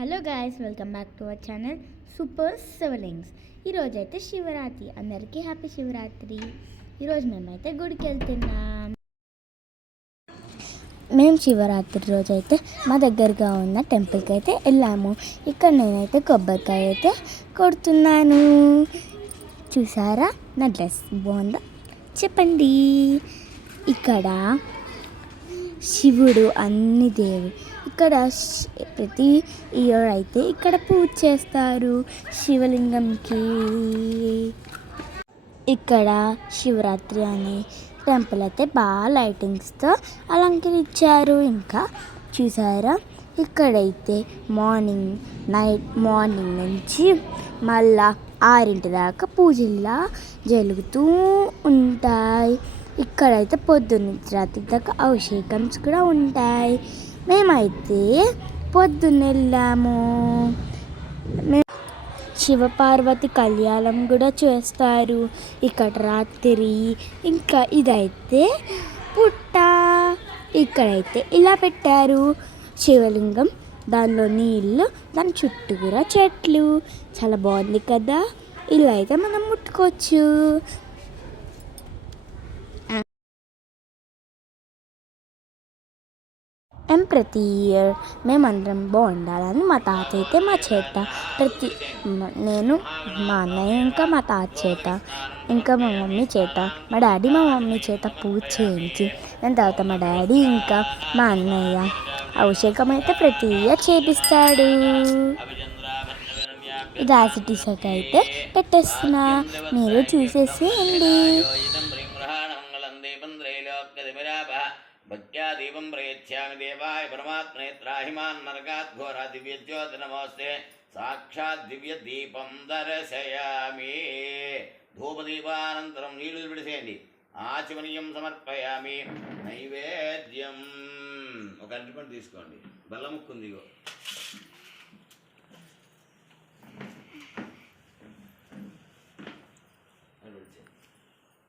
Hello guys, welcome back to our channel super Sivalings. ఈరోజు అయితే శివరాత్రి. అందరికీ హ్యాపీ శివరాత్రి. ఈరోజు మేమైతే గుడికి వెళ్తున్నాం. మేము శివరాత్రి రోజు అయితే మా దగ్గరగా ఉన్న టెంపుల్కి అయితే వెళ్ళాము. ఇక్కడ నేనైతే కొబ్బరికాయ అయితే కొడుతున్నాను. చూసారా నా డ్రెస్ బాగుందా చెప్పండి. ఇక్కడ శివుడు అన్ని దేవి ఇక్కడ ప్రతి ఇయర్ అయితే ఇక్కడ పూజ చేస్తారు శివలింగంకి. ఇక్కడ శివరాత్రి అనే టెంపుల్ అయితే బాగా లైటింగ్స్తో అలంకరించారు. ఇంకా చూసారా ఇక్కడైతే మార్నింగ్ నుంచి మళ్ళా 6 దాకా పూజల్లా జరుగుతూ ఉంటాయి. ఇక్కడైతే పొద్దున్న రాత్రి దాకా అభిషేకమ్స్ కూడా ఉంటాయి. మేమైతే పొద్దున్న వెళ్ళాము. శివపార్వతి కళ్యాణం కూడా చేస్తారు ఇక్కడ రాత్రి. ఇంకా ఇదైతే పుట్ట. ఇక్కడైతే ఇలా పెట్టారు శివలింగం, దానిలో నీళ్ళు, దాని చుట్టూ కూడా చెట్లు. చాలా బాగుంది కదా. ఇలా అయితే మనం ముట్టుకోవచ్చు. ప్రతి ఇయర్ మేమందరం బాగుండాలని మా తాత అయితే మా చేత నేను మా అన్నయ్య ఇంకా మా తాత చేత ఇంకా మా మమ్మీ చేత మా మమ్మీ చేత పూజ చేయించి దాని తర్వాత మా డాడీ ఇంకా మా అన్నయ్య అభిషేకం అయితే ప్రతి ఇయర్ చేపిస్తాడు. ఇది యాసిటీసకి అయితే పెట్టేస్తున్నా, మీరు చూసేసేయండి. భక్త్యా దీపం ప్రయచ్ఛామి దేవాయ పరమాత్మనే త్రాహిమాన్ నరకాత్ ఘోరా దివ్యజ్యోతి నమోస్తే సాక్షాత్ దివ్య దీపం దర్శయామి. ధూపదీపానంతరం నీళ్లు విడిసేయండి. ఆచమనీయం సమర్పయామి. నైవేద్యం ఒక అరటిపండు తీసుకోండి, బెల్లముక్కుంది.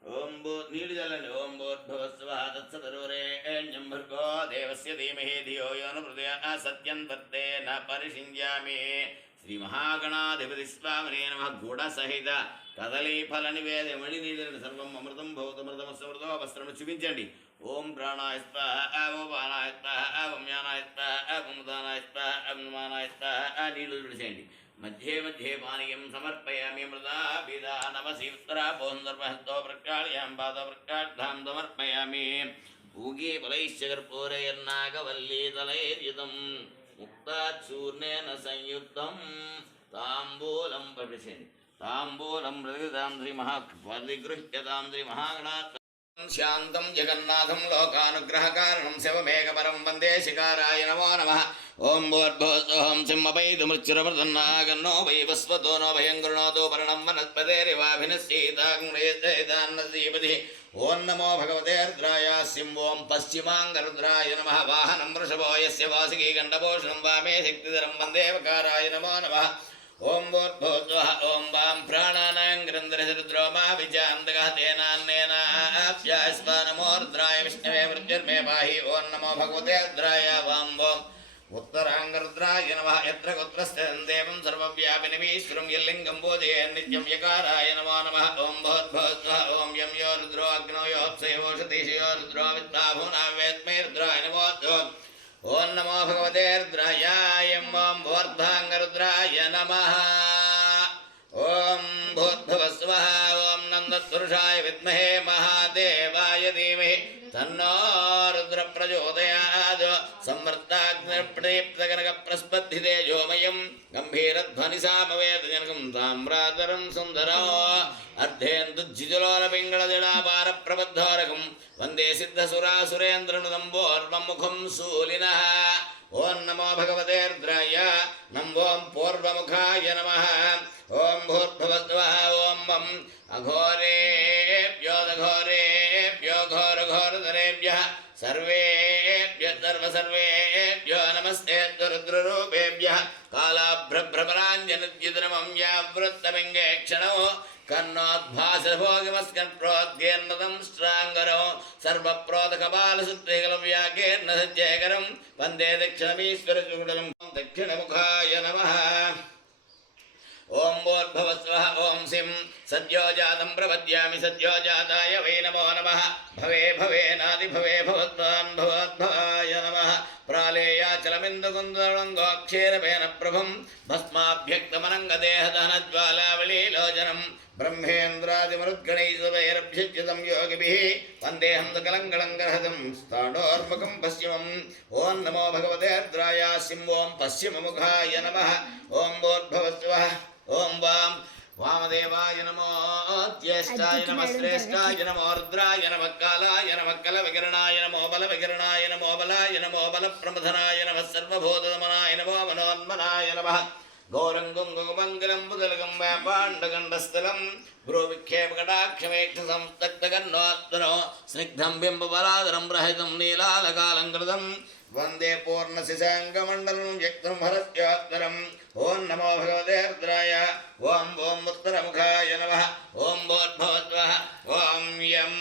ఓం నీళ్ళు చల్లండి. ఓం భూర్భువస్వః తత్సవితుర్వరేణ్యం భర్గో దేవస్య ధీమహి ధియో యో న ప్రచోదయాత్ సత్యం తత్తేన పరిషించామి. శ్రీ మహాగణాధిపతి స్వామినే నమః. గుడసహిత కదలీఫల నివేదమణి నీళ్ళని సర్వం అమృతం భౌతమృతమస్మృతో వస్త్రము చూపించండి. ఓం ప్రాణాయ స్వాహ, ఓం పానాయ స్వాహ, ఓం జ్ఞానాయ స్వాహ, ఓం ఉదానాయ స్వాహ, ఓం మానాయ స్వాహ. నీళ్ళు విడిచేయండి. మధ్యే మధ్యే పానీయం సమర్పయామి. మృదాభిదా నమసి ఉత్తరాపోందర్మహతో ప్రక్షాళయాం పాదో ప్రక్షార్థాం సమర్పయామి. పూగే ఫలైశ్చ కర్పూరయన్నాగవల్లీతలైర్యుతం ముక్తాచూర్ణేన సంయుక్తం తాంబూలం పఠించండి. తాంబూలం ప్రతిదాం శ్రీ పరిగృహ్యతాం శ్రీ మహాగణాత్ శాంతం జగన్నాథం లోకానుగ్రహకారణం శివమేకపరం వందే శికారాయ నమో నమః. ఓం భూర్భువస్సోహం సింహపైదు మృత్యురమృతన్నాగన్నో వై వస్వతో నో భయం గృణోతో పరణం వనస్పతిరివాభినశ్చేతాగ్నేతాన్నదీపతి. ఓం నమో భగవతే రుద్రాయ. సింహోం పశ్చిమాంగరుద్రాయ నమః. వాహనం వృషభో యస్య వాసుకీ గండభూషణం వామే శక్తిధరం వందే వకారాయ నమో నమః. ఓం భూర్భువస్సః. ఓం వాం ప్రాణానాం గ్రంథరసరుద్రో మా విజాంతకః తేనాన్నేనాప్యాస్వ. నమో రుద్రాయ విష్ణవే మృత్యుర్మే పాహి. ఓం నమో భగవతే రుద్రాయ. వాం ఓం ఉత్తరాంగరుద్రాయ నమః. యత్ర కుత్రస్థితం దేవం సర్వవ్యాపినమీశ్వరం యల్లింగం పూజయేన్ నిత్యం యకారాయ నమో నమః. ఓం భూర్భువస్సః. ఓం యం యో రుద్రో అగ్నో యోత్సయోషతీషయో రుద్రో విద్వాభూనా వేత్మే రుద్రాయ నమో. ఓం నమో భగవతే రుద్రాయ. ఓం భూర్ధాంగరుద్రాయ నమః. ఓం భూర్భువస్వః. ఓం నందత్పురుషాయ విద్మహే మహాదేవాయ ధీమహి తన్నో రుద్ర ప్రచోదయాత్. సంవర్తాగ్నిప్రదీప్తకనక ప్రస్పద్ధితేజోమయం గంభీరధ్వనిసామవేదజనకం తామ్రాతరం సుందరం అర్ధేందుజ్జిజులోలపింగళజడాపార ప్రబద్ధోరకం వందే సిద్ధసురాసురేంద్రనుదంబోర్వముఖం శూలినః. ఓం నమో భగవతే రుద్రాయ. ఓం పూర్వముఖాయ నమః. ఓం భూర్భువస్వః. ఓం వం అఘోరేభ్యో దఘోరేభ్యో ఘోరఘోరధరేభ్యః సర్వేభ్యో నమస్తే రుద్రరూపేభ్యః. కాళాభ్రభ్రమరాంజనుద్యుతనమం యావృత్తమింగే క్షణో కన్నోద్భాసభోగమస్కన్ప్రోద్గేర్నదం శ్రాంగరం సర్వప్రోతకపాలసుత్రికలం వ్యాకేర్న సజ్జేకరం వందే దక్షిణమీశ్వరచూడలం. दक्षिणमुखाय नमः ओं भूर्भुवस्वः ओं सिं सद्यो जातं प्रपद्यामि सद्यो जाताय वै नमो नमः भवे भवेनादिभवे भवद्वान् भवद्भवाय नमः प्रालेयाचलमिन्दुकुन्दरङ्गोक्षीरपेन प्रभुं भस्माभ्यक्तमनङ्गदेहदहनज्वालावलीलोचनं ब्रह्मेन्द्रादिमरुद्गणैर्वैरभ्युच्युतं योगिभिः वन्देऽहं सकलङ्गलङ्गरहतं स्थाणोर्मुखं पश्चिमम् ॐ नमो भगवते रुद्राय सिं ॐ पश्चिममुखाय नमः ॐ भूर्भुवस्वः ओं वाम वामदेवाय नमो ज्येष्ठाय नमः श्रेष्ठाय नमो रुद्राय नमः कालाय नमः कलविकरणाय नमो बलविकरणाय नमो बलाय नमो बलप्रमथनाय नमः सर्वभूतदमनाय नमो मनोन्मनाय नमः गौरङ्गं गुगमङ्गलं बुदलगं व्यापाण्डगण्डस्थलं गुरुविक्षेपकटाक्षमेक्षसंस्तक्तकर्णोत्तरो स्निग्धं बिम्बपरादरं रहितं नीलालकालङ्कृतं वन्दे पूर्णशिशाङ्गमण्डलं व्यक्तं हरस्योत्तरम् ओं नमो भगवते रुद्राय ओं उत्तरमुखाय नमः ओं भूर्भुवस्वः ओं यं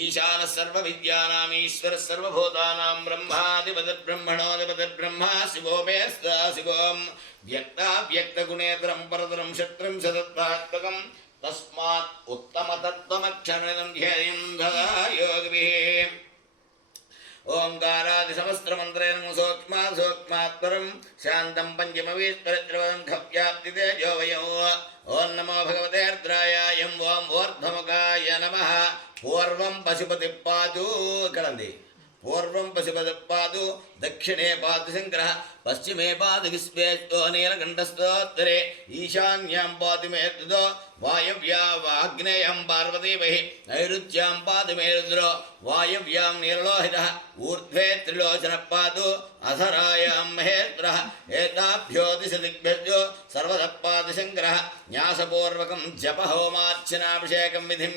ईशानः सर्वविद्यानाम् ईश्वरः सर्वभूतानां ब्रह्माधिपतिर्ब्रह्मणोऽधिपतिर्ब्रह्मा शिवो मे शिवों व्यक्ताव्यक्तगुणेतरं परतरं शत्रुं शतत्वात्मकं तस्मात् उत्तमतत्त्वमक्षरं ध्येयं सदा योगिभिः ओंकारादिसमस्त्रमन्त्रेण सूक्ष्मात्परं शान्तं पञ्चमवीश्वरत्रिवदं खव्याप्तितेजो वयो ओं नमो भगवते रुद्राय यं ओं ऊर्ध्वमुखाय नमः पूर्वं पशुपतिः पातु कलन्ति पूर्वं पशुपतिः पातु दक्षिणे पातु शङ्करः पश्चिमे पातु विश्वेश्वरो नीलकण्ठस्थोत्तरे ईशान्यां पातु मे रुद्रो वायव्या वाग्नेयं पार्वती बहिः नैऋत्यां पातु मे रुद्रो वायव्यां नीललोहितः ऊर्ध्वे त्रिलोचनः पातु अधरायां महेन्द्रः एताभ्यो दिशदिग्भ्यो सर्वतः पातु शङ्करः न्यासपूर्वकं जपहोमार्चनाभिषेकं विधिं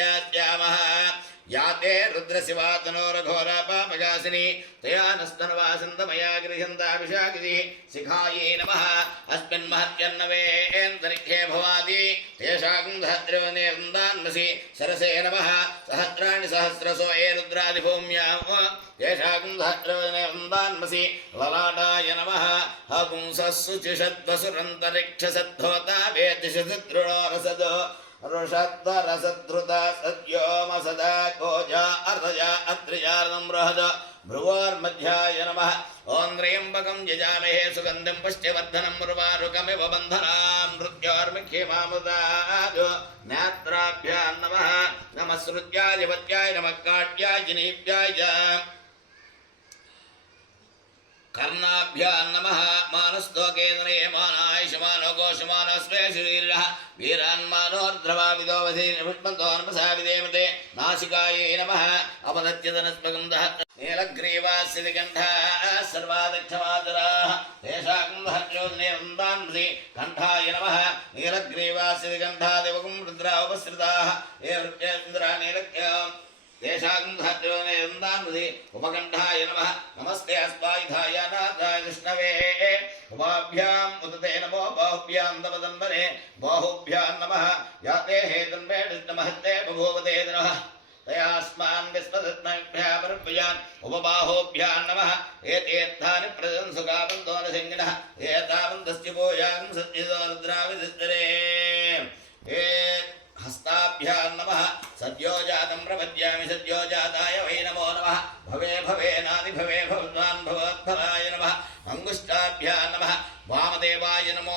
याच्यामः याते रुद्रशिवातनोरघोरा पापगासिनी तया नस्तनवासन्तमया गृह्यन्ताभिषाकितिः शिखायै नमः अस्मिन् महत्यन्नवेऽन्तरिक्षे भवाति तेषां धत्रिवनेर्दान्मसि सरसे नमः सहस्राणि सहस्रसो ये रुद्रादिभूम्यां तेषां धत्रिवनेर्दान्मसि ललाटाय नमः हपुंसः शुचिषद्वसुरन्तरिक्षसद्धोता वेतिषदृढो रसदो ऋषद्धरसद्धृता सद्योमसदा कोजा अर्धजा अत्रिजार्दं बृहद भ्रुवोर्मध्याय नमः ॐ त्र्यम्बकं यजामहे सुगन्धिं पुष्टिवर्धनं उर्वारुकमिव बन्धनां मृत्योर्मुख्यमामृतात् नेत्राभ्यां नमः नमः श्रुत्याधिपत्याय नमः काट्याय जिनीभ्याय च कर्णाभ्यां नमः मानस्तोकेन्द्रे मानायुष्मानो गोषमानो स्वेशरीरः वीरान्मानोर्ध्रवाविदो वधीर्पुष्पन्तो नमसा विदेमते नासिकायै नमः अपदत्यदनस्पगं दः नीलग्रीवास्यदिगन्धाः सर्वादक्षमातराः तेषां दहत्योदनेवन्दान्मसि कण्ठाय नमः नीलग्रीवास्यदिगन्धादिवकुं रुद्रा उपसृताः ये वृत्तेन्द्रा नीलग्र्याम् तेषां धत्योदनेवन्दान्मसि उपकण्ठाय नमः नमस्ते अस्वायुधाय नाथाय विष्णवे उभाभ्याम् उदते नमो बाहुभ्यां तमदम्बरे बाहुभ्यां नमः याते हेतन्मेढ्यमहत्ते बभूवते नमः तयास्मान् विस्पदत्मभ्यः परभ्यान् उपबाहोभ्यां नमः एतेत्थानि प्रशंसुकावन्दोनसिंहिनः एतावन्तस्य भूयां सद्यतो रुद्राविधिस्तरे हस्ताभ्यां नमः सद्यो जातं प्रपद्यामि सद्यो जाताय वै नमो नमः भवे भवेनादिभवे भवद्वान् भवद्भवाय नमः अंगुष्ठाभ्यां नमः वामदेवाय नमो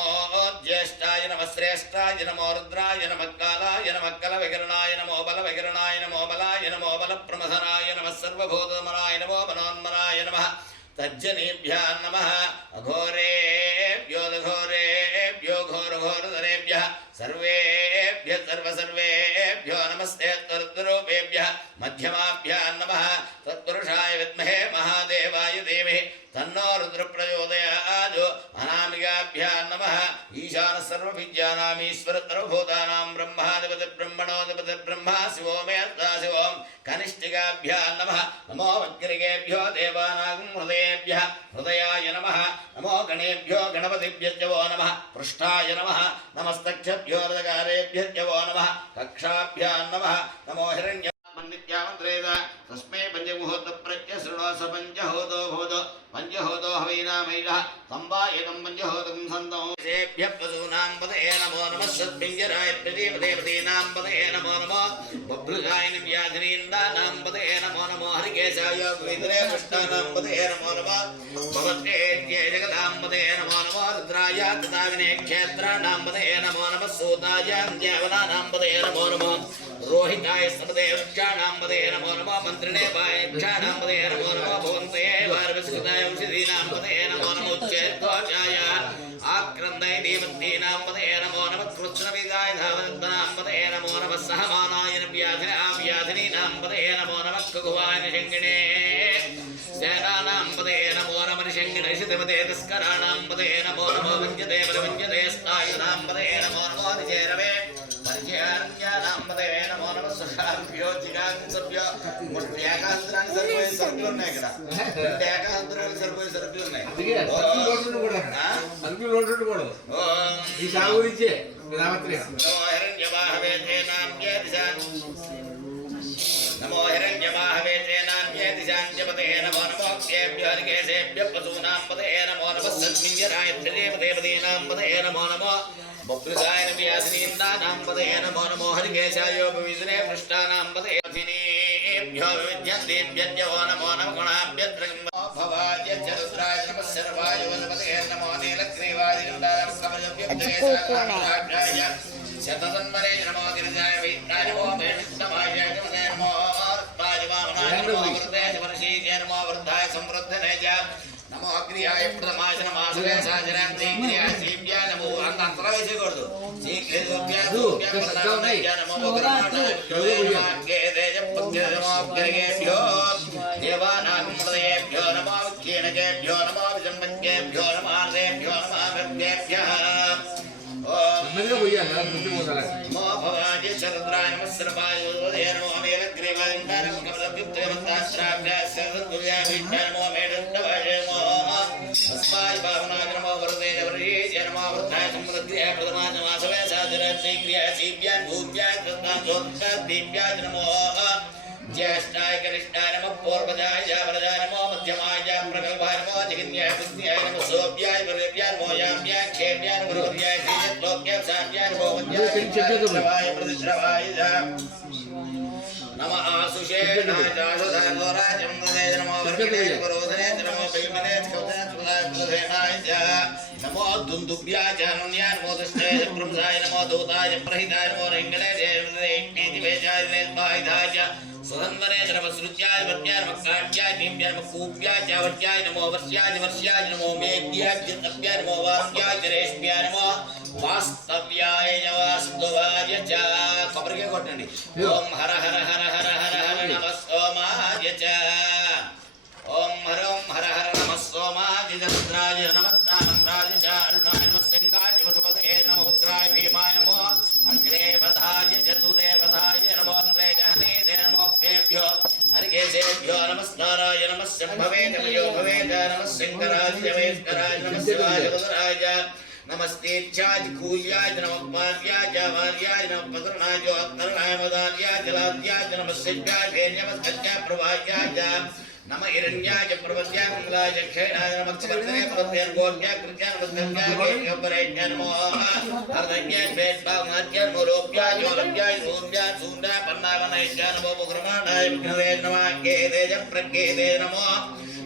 ज्येष्ठाय नमः श्रेष्ठाय नमो रुद्राय नमः कालाय नमः कलविकरणाय नमो बलविकरणाय नमो बलाय नमो बलप्रमथनाय नमः सर्वभूतमनाय नमो मनोन्मनाय नमः तज्जनेभ्यां नमः अघोरेभ्यो घोरघोरधरेभ्यः सर्वेभ्यः सर्वेभ्यो नमस्ते त्वरुद्रूपेभ्यः मध्यमाभ्यां नमः तत्पुरुषाय विद्महे महादेवाय धीमहि तन्नो रुद्र प्रचोदयात् अनामिकाभ्यां नमः ईशानः सर्वविद्यानाम् ईश्वरः सर्वभूतानां ब्रह्माधिपतिर्ब्रह्मणोऽधिपतिर्ब्रह्मा शिवो मे शिवों कनिष्ठिकाभ्यां नमः नमो वक्रिकेभ्यो देवानां हृदयेभ्यः हृदयाय नमः नमो गणेभ्यो गणपतिभ्यश्च वो नमः पृष्ठाय नमः नमस्तक्षभ्यो रदकारेभ्यश्च वो नमः कक्षाभ्यां नमः नमो हिरण्य नित्यामन्त्रेत तस्मै पञ्चमुहूर्त प्रत्य शृणोस पञ्चहोतो भवतो पञ्चहोतो हवीनामैषः संवायितं पञ्चहोतकं सन्तं सेभ्यः पशूनां पदये नमो नमः सत्पिञ्जराय प्रदीपदेवतीनां पदये नमो नमः बभ्रुजाय व्याधिनीन्दानां पदये नमो नमो हरिकेशाय विद्रे पुष्टानां पदये नमो नमः भवत्तेज्ये जगदां पदये नमो नमः रुद्राय तदाविने क्षेत्राणां पदये नमो नमः सूताय ज्ञावनानां पदये नमो नमः रोहिताय सर्वदेवक्षाणां पदये नमो नमः मन्त्रिणे वायक्षाणां पदये नमो नमः भवन्ते वारविस्कृताय औषधीनां पदये नमो नमः उच्चैर्ध्वजाय आक्रन्दै देवतीनां पदये नमो नमः कृष्णविदाय धावनां पदये नमो नमः सहमानाय व्याधिनीनां पदये नमो नमः कुकुवाय शङ्गिणे सेनानां पदये नमो नमः शङ्गिणे शितमते तस्कराणां पदये नमो नमः वञ्जते प्रवञ्जते स्थायुनां पदये नमो नमः निजैरवे परिचयान्यानां पदये नमो नमः सखाभ्यो जिगांसभ्यो मुष्ट्याकांतराणि सर्वे सर्कुలు ఉన్నాయి ఇక్కడ ఏకాంతరాలు सर्वे ఉన్నాయి అందుకే రోడ్డు కూడా ఈ సాగు గురించి नमो हिरण्यवाहवे तेनान्ये दिशाञ्जपते नमो नमोऽक्षेभ्यो हरिकेशेभ्यः पशूनां पतये नमो नमः सद्मिञ्जराय देवदेवतीनां पतये नमो नमः बभ्रुजाय व्याधिनीन्दानां पतये नमो नमो हरिकेशायोपविदने पृष्ठानां पतये अथिनेभ्यो विद्यन्तेभ्यो नमो नमः गुणाभ्यत्र भवाय चरुद्राय नमः सर्वाय वनपतये नमो नीलग्रीवाय गन्धारं कमलभ्यः शतसन्मरे नमो गिरिजाय वीराय नमो मेषमाय नमो अर्पाय वामनाय नमो वृद्धाय वर्षीय नमो वृद्धाय समृद्धने च नमो अग्रियाय प्रथमाय नमो साजरां श्रीक्रियाय श्रीभ्याय नमो अंतरवेशकूडదు श्रीक्रियोभ्याय नमो नमो देवानां हृदयेभ्यो नमो विक्षीणकेभ्यो नमो विजन्मकेभ्यो नमो हृदयेभ्यो नमो भक्तेभ्यः नमो भवाय शरद्राय नमः सर्वाय नमो नीलग्रीवाय गन्धारं कमलभ्युक्ते मन्त्राभ्याः सर्वगुल्याय नमो मेढुण्डवाय नमो अस्माय भावनाय नमो वरदे वर्षीय नमो वृद्धाय समृद्ध्याय प्रथमाय नमासवे साजराय श्रीक्रियाय श्रीभ्याय भूभ्याय कृताञ्जोत्ताय दीभ्याय नमो ज्येष्ठाय कनिष्ठाय नमः पूर्वजाय वरदाय नमो मध्यमाय प्रगल्भाय नमो जगन्याय बुद्ध्याय नमः सोभ्याय वरेभ्याय नमो याम्याय क्षेम्याय नमो गुरुभ्याय श्रीयत्लोक्याय साम्याय नमो वन्द्याय प्रतिश्रवाय नमः आसुषेणाय चासुधाय चन्द्रदेय नमो वर्गणे वरोधने नमो भैमने कौतनाय नमो दुन्दुभ्याय चानुन्याय नमो दष्टाय ब्रह्मसाय नमो दूताय प्रहिताय नमो रिङ्गणे देवदेवेजाय नेत्वाय सुरन्वरे नमः सृज्याय वत्याय नमः काट्याय नीम्याय नमः कूप्याय चावट्याय नमो वर्ष्याय नमो मेद्याय जितप्याय नमो वाक्याय रेश्म्याय नमो वास्तव्याय वास्तवाय च कबरके कोट्टंడి ओम हर हर हर हर हर हर नमः सोमाय च ओम हर नमः सोमाय रुद्राय नमः ताम्राय च अरुणाय नमः सिंहाय वसुपते नमः उग्राय भीमाय नमो अग्रे वधाय चतुरे वधाय नमो अन्द्रे जहने नमो भ्यो हरिकेशेभ्यो नमस्काराय नमः शम्भवे नमयो भवे नमः शंकराय जमेश्वराय नमः शिवाय रुद्राय नमस्तेच्छाय कूल्याय नमः पार्याय वार्याय नमः पद्रनाय अत्तरनाय मदार्याय जलाद्याय नमः सिद्धाय नमः प्रभायाय नमः हिरण्याय प्रवद्याय मंगलाय क्षयनाय नमः चक्रधरे प्रवद्याय गोप्याय कृत्याय नमः गब्बरेय नमः हरदयाय वेदभावनाय मोलोप्याय जोलप्याय नूर्याय सूंडाय पन्नावनाय नमः मुग्रमाणाय विघ्नवे नमः केदेज प्रकेदे नमः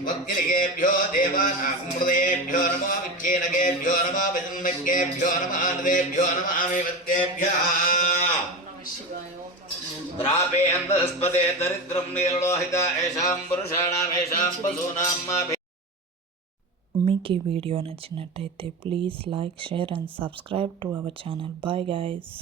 वक्रिकेभ्यो देवानामृतेभ्यो नमः विक्षीणकेभ्यो नमः विजन्मकेभ्यो नमः हृदेभ्यो नमः अमिवत्तेभ्यः द्रापे अंधस्पदे दरिद्रं नीलोहित ऐषां पुरुषाणां ऐषां पशूनां మీకు ఈ వీడియో నచ్చినట్టయితే please like share and subscribe to our channel. Bye guys.